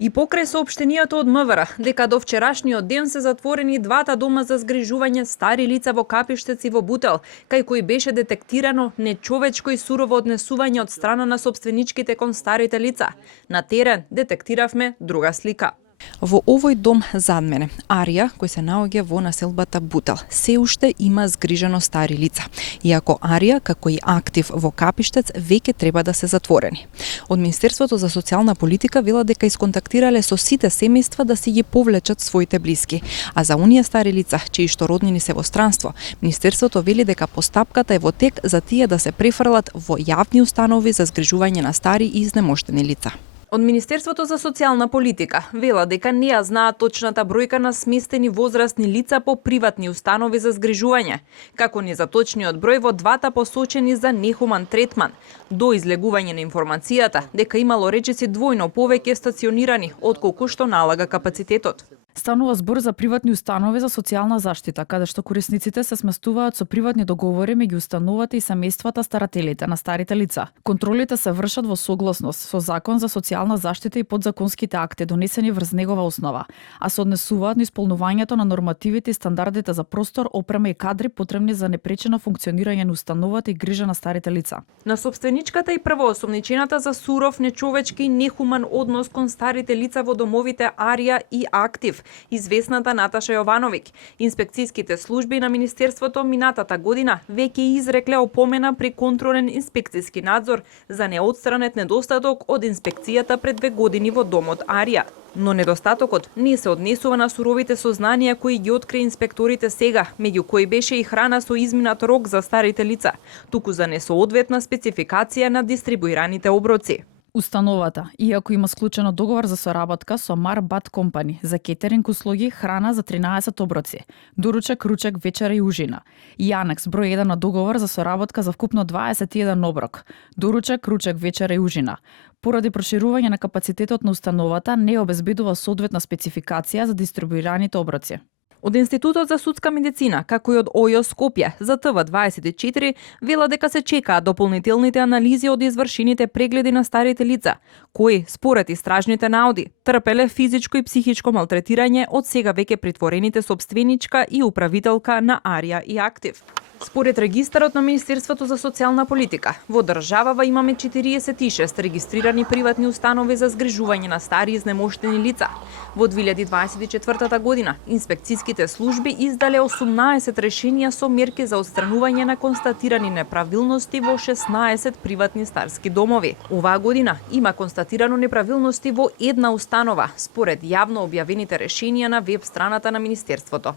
И покрај соопштенијата од МВР дека до вчерашниот ден се затворени двата дома за згрижување стари лица во Капиштец и во Бутел, кај кои беше детектирано нечовечко и сурово однесување од страна на собственичките кон старите лица. На терен детектиравме друга слика. Во овој дом зад мене, Арија, кој се наоѓа во населбата Бутел, се уште има згрижено стари лица. Иако Арија, како и актив во Капиштец, веќе треба да се затворени. Од Министерството за социјална политика вела дека исконтактирале со сите семејства да си ги повлечат своите блиски. А за оние стари лица, чии што роднини се во странство, Министерството вели дека постапката е во тек за тие да се префрлат во јавни установи за згрижување на стари и изнемоштени лица. Од Министерството за социјална политика вела дека не ја знаат точната бројка на сместени возрастни лица по приватни установи за згрижување, како ни за точниот број во двата посочени за нехуман третман, до излегување на информацијата дека имало речиси двојно повеќе стационирани отколку што налага капацитетот. Станува збор за приватни установи за социјална заштита, каде што корисниците се сместуваат со приватни договори меѓу установата и семејствата старателите на старите лица. Контролите се вршат во согласност со Закон за социјална заштита и подзаконските акти донесени врз негова основа, а се однесуваат на исполнувањето на нормативите и стандардите за простор, опрема и кадри потребни за непречено функционирање на установата и грижа на старите лица. На собственичката и првоосомничената за суров, нечовечки и нехуман однос кон старите лица во домовите Арија и Актив, известната Наташа Јовановиќ, инспекцијските служби на Министерството минатата година веќе изрекле опомена при контролен инспекцијски надзор за неотстранет недостаток од инспекцијата пред 2 години во домот Арија. Но недостатокот не се однесува на суровите сознанија кои ги откри инспекторите сега, меѓу кои беше и храна со изминат рок за старите лица, туку за несоодветна спецификација на дистрибуираните оброци. Установата, иако има склучено договор за соработка со Mar Bad Company за кетеринг услуги, храна за 13 оброци, доручак, ручек, вечера и ужина, и анекс број 1 на договор за соработка за вкупно 21 оброк, доручак, ручек, вечера и ужина. Поради проширување на капацитетот на установата, не обезбедува соодветна спецификација за дистрибуираните оброци. Од Институтот за судска медицина, како и од ОЈО Скопје за ТВ24, вела дека се чекаат дополнителните анализи од извршените прегледи на старите лица, кои, според истражните наоди, трпеле физичко и психичко малтретирање од сега веќе притворените собственичка и управителка на Арија и Актив. Според регистарот на Министерството за социјална политика, во државава имаме 46 регистрирани приватни установи за згрижување на стари изнемоштени лица. Во 2024 година инспекцијските служби издале 18 решенија со мерки за отстранување на констатирани неправилности во 16 приватни старски домови. Оваа година има констатирано неправилности во една установа, според јавно објавените решенија на веб страната на Министерството.